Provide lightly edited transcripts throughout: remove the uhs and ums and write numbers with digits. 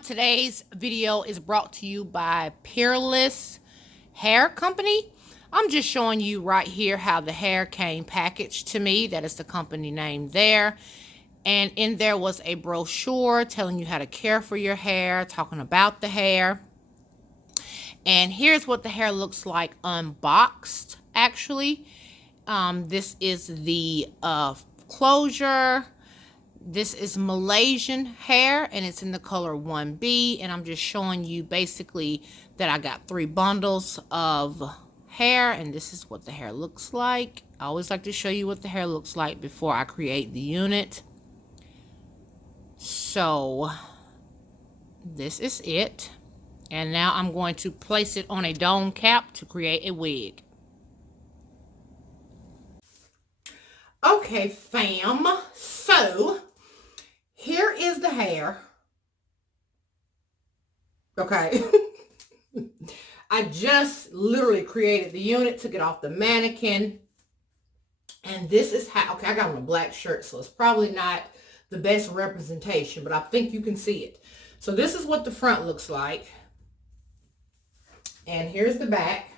Today's video is brought to you by Peerless Hair Company. I'm just showing you right here how the hair came packaged to me. That is the company name there. And in there was a brochure telling you how to care for your hair, talking about the hair. And here's what the hair looks like unboxed, actually. This is the closure. This is Malaysian hair, and it's in the color 1B, and I'm just showing you basically that I got 3 bundles of hair, and this is what the hair looks like. I always like to show you what the hair looks like before I create the unit. So this is it, and now I'm going to place it on a dome cap to create a wig. Okay, fam, so here is the hair. Okay. I just literally created the unit, took it off the mannequin. And this is how, okay, I got on a black shirt, so it's probably not the best representation, but I think you can see it. So this is what the front looks like. And here's the back.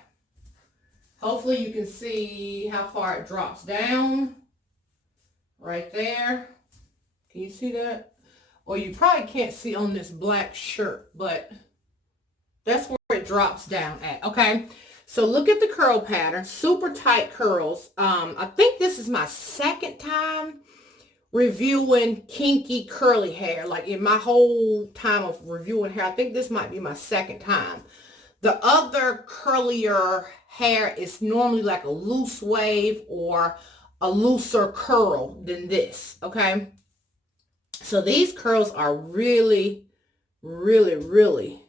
Hopefully you can see how far it drops down. Right there. Can you see that? Or you probably can't see on this black shirt, but that's where it drops down at. Okay. So look at the curl pattern. Super tight curls. I think this is my second time reviewing kinky curly hair. Like in my whole time of reviewing hair, I think this might be my second time. The other curlier hair is normally like a loose wave or a looser curl than this, okay? So these curls are really, really, really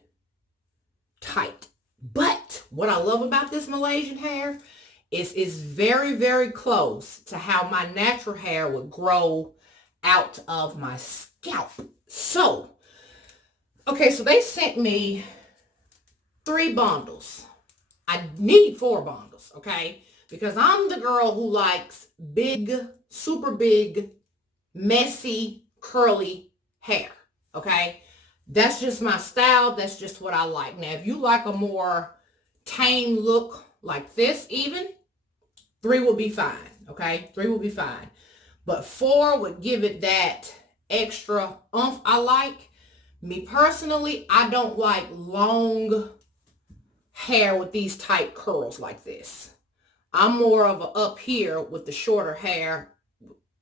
tight. But what I love about this Malaysian hair is it's very, very close to how my natural hair would grow out of my scalp. So, okay, so they sent me 3 bundles. I need 4 bundles, okay? Because I'm the girl who likes big, super big, messy, curly hair, okay? That's just my style. That's just what I like. Now, if you like a more tame look like this even, 3 will be fine, okay? 3 will be fine. But 4 would give it that extra oomph I like. Me personally, I don't like long hair with these tight curls like this. I'm more of a up here with the shorter hair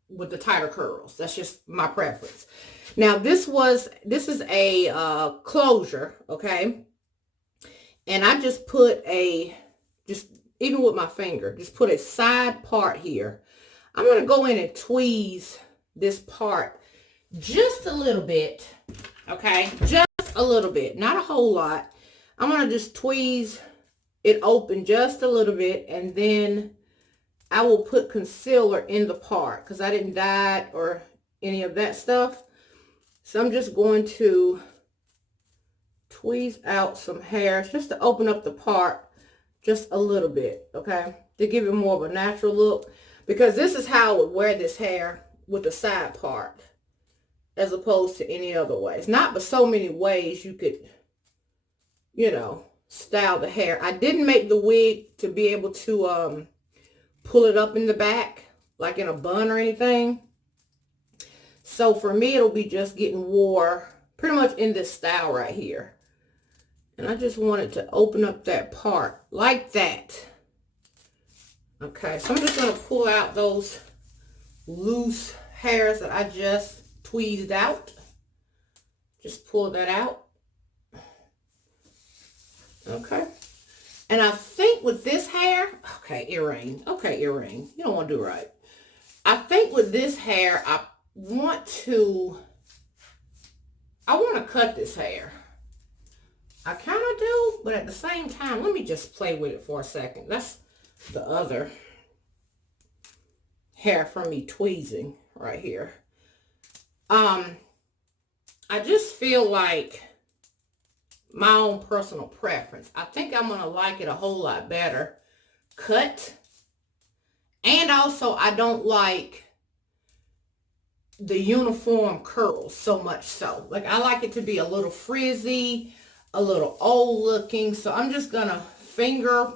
with the tighter curls. That's just my preference. Now this is a closure, okay? And I just put even with my finger, just put a side part here. I'm going to go in and tweeze this part just a little bit, okay? Just a little bit, not a whole lot. I'm going to just tweeze it open just a little bit, and then I will put concealer in the part because I didn't dye it or any of that stuff. So I'm just going to tweeze out some hair just to open up the part just a little bit, okay? To give it more of a natural look, because this is how I would wear this hair with the side part as opposed to any other ways. Not but so many ways you could, you know, style the hair. I didn't make the wig to be able to pull it up in the back like in a bun or anything. So for me, it'll be just getting wore pretty much in this style right here. And I just wanted to open up that part like that. Okay, so I'm just going to pull out those loose hairs that I just tweezed out. Just pull that out. Okay. And I think with this hair, okay, earring. Okay, earring. You don't want to do right. I think with this hair, I want to cut this hair. I kind of do, but at the same time, let me just play with it for a second. That's the other hair from me tweezing right here. I just feel like my own personal preference. I think I'm going to like it a whole lot better cut. And also, I don't like the uniform curls so much so. Like I like it to be a little frizzy, a little old looking. So I'm just gonna finger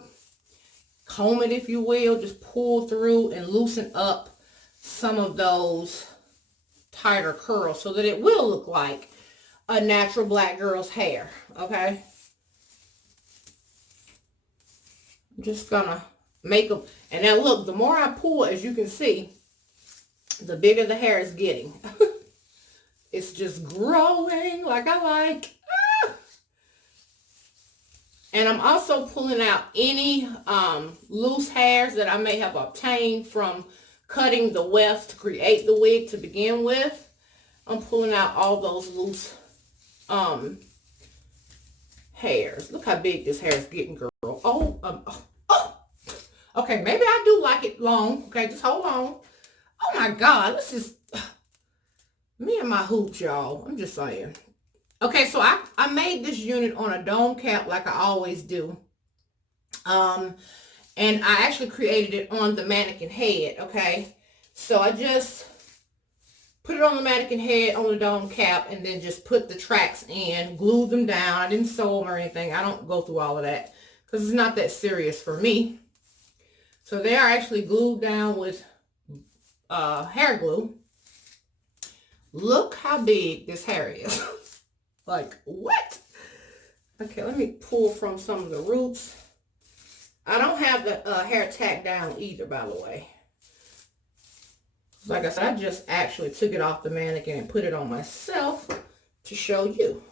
comb it, if you will, just pull through and loosen up some of those tighter curls so that it will look like a natural black girl's hair. Okay, I'm just gonna make them. And now look, the more I pull, as you can see, the bigger the hair is getting. It's just growing like I like. And I'm also pulling out any loose hairs that I may have obtained from cutting the wefts to create the wig to begin with. I'm pulling out all those loose hairs. Look how big this hair is getting, girl. Oh. Okay, maybe I do like it long. Okay, just hold on. Oh my God, this is me and my hoops, y'all. I'm just saying. Okay, so I made this unit on a dome cap like I always do. And I actually created it on the mannequin head, okay? So I just put it on the mannequin head, on the dome cap, and then just put the tracks in, glued them down. I didn't sew them or anything. I don't go through all of that because it's not that serious for me. So they are actually glued down with hair glue. Look how big this hair is. Like, what? Okay, let me pull from some of the roots. I don't have the hair tacked down either, by the way. Like I said, I just actually took it off the mannequin and put it on myself to show you.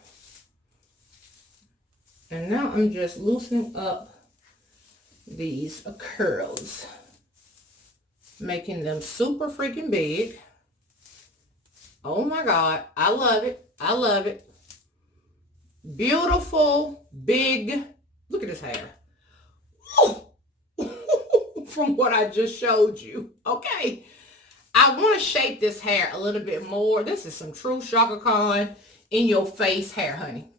And now I'm just loosening up these curls, making them super freaking big. Oh my God, I love it. I love it. Beautiful, big, look at this hair. From what I just showed you. Okay. I want to shape this hair a little bit more. This is some true Shaka Khan in your face hair, honey.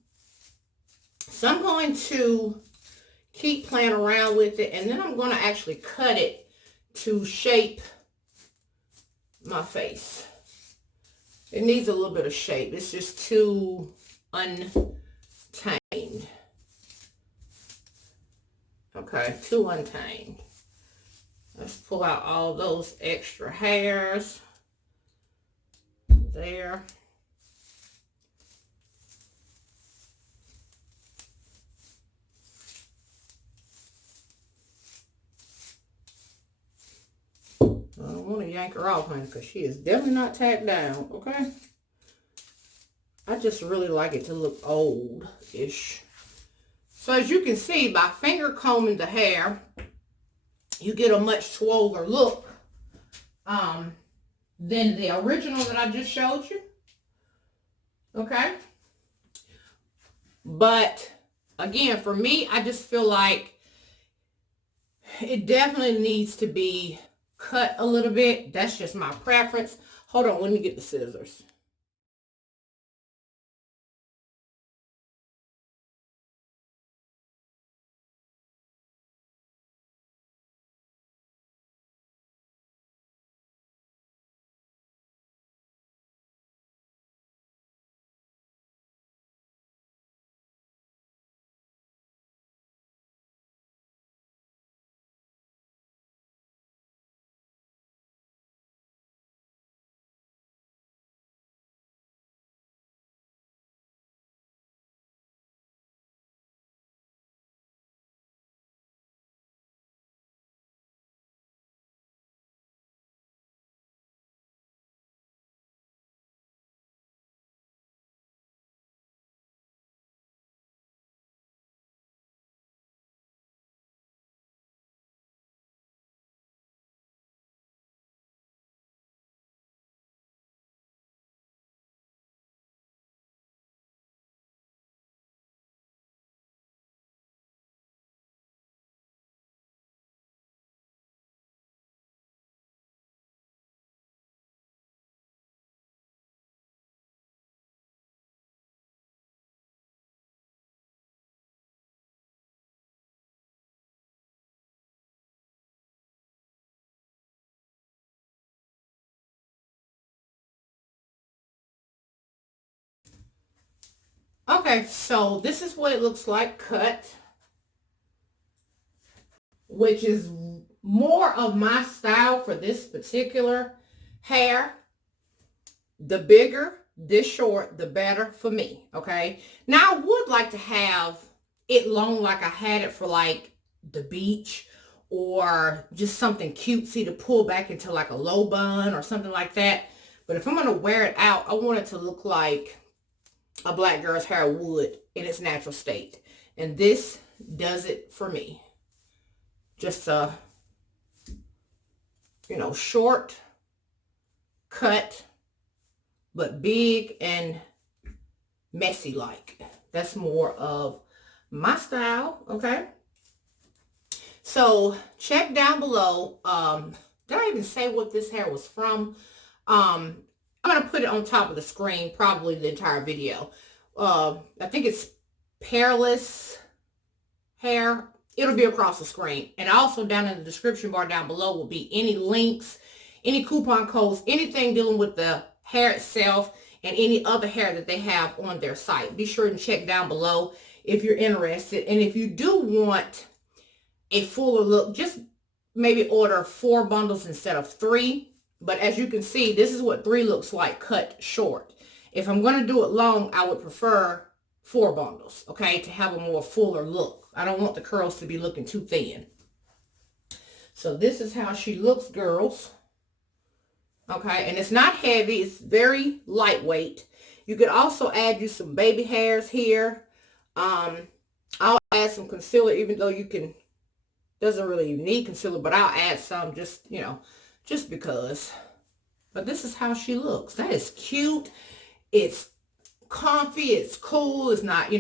So I'm going to keep playing around with it, and then I'm going to actually cut it to shape my face. It needs a little bit of shape. It's just too untamed. Okay, too untamed. Let's pull out all those extra hairs there. I don't want to yank her off, honey, because she is definitely not tacked down, okay? I just really like it to look old-ish. So as you can see, by finger combing the hair, you get a much swoller look than the original that I just showed you. Okay? But, again, for me, I just feel like it definitely needs to be cut a little bit. That's just my preference. Hold on, let me get the scissors. Okay, so this is what it looks like cut, which is more of my style for this particular hair. The bigger this short, the better for me, okay? Now, I would like to have it long like I had it for like the beach or just something cutesy to pull back into like a low bun or something like that. But if I'm going to wear it out, I want it to look like a black girl's hair would in its natural state. And this does it for me. Just a, short cut, but big and messy like. That's more of my style, okay? So check down below. Did I even say what this hair was from? I'm going to put it on top of the screen, probably the entire video. I think it's Peerless hair. It'll be across the screen. And also down in the description bar down below will be any links, any coupon codes, anything dealing with the hair itself, and any other hair that they have on their site. Be sure and check down below if you're interested. And if you do want a fuller look, just maybe order 4 bundles instead of 3. But as you can see, this is what 3 looks like cut short. If I'm going to do it long, I would prefer 4 bundles, okay, to have a more fuller look. I don't want the curls to be looking too thin. So this is how she looks, girls. Okay, and it's not heavy. It's very lightweight. You could also add you some baby hairs here. I'll add some concealer, even though you can, doesn't really need concealer, but I'll add some just, just because. But this is how she looks. That is cute. It's comfy. It's cool. It's not,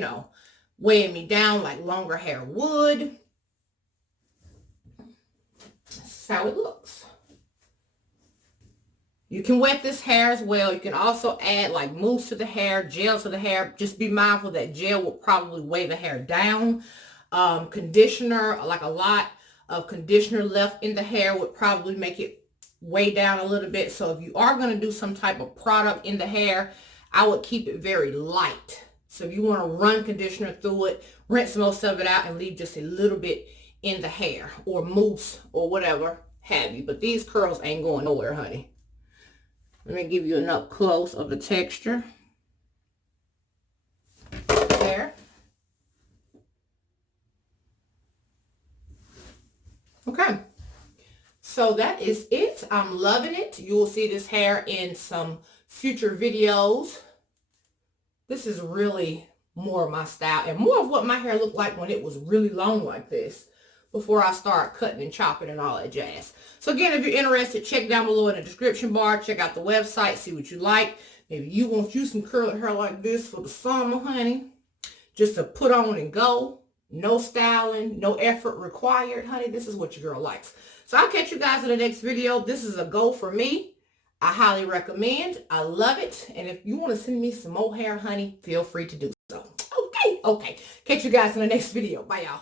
weighing me down like longer hair would. This is how it looks. You can wet this hair as well. You can also add like mousse to the hair, gel to the hair. Just be mindful that gel will probably weigh the hair down. Conditioner, like a lot of conditioner left in the hair would probably make it weigh down a little bit. So if you are going to do some type of product in the hair, I would keep it very light. So if you want to run conditioner through it, rinse most of it out and leave just a little bit in the hair or mousse or whatever have you. But these curls ain't going nowhere, honey. Let me give you an up close of the texture. There. Okay. So that is it. I'm loving it. You will see this hair in some future videos. This is really more of my style and more of what my hair looked like when it was really long like this before I start cutting and chopping and all that jazz. So again, if you're interested, check down below in the description bar. Check out the website. See what you like. Maybe you want you some curly hair like this for the summer, honey. Just to put on and go. No styling, no effort required, honey. This is what your girl likes. So I'll catch you guys in the next video. This is a go for me. I highly recommend. I love it. And if you want to send me some more hair, honey, feel free to do so. Okay. Catch you guys in the next video. Bye, y'all.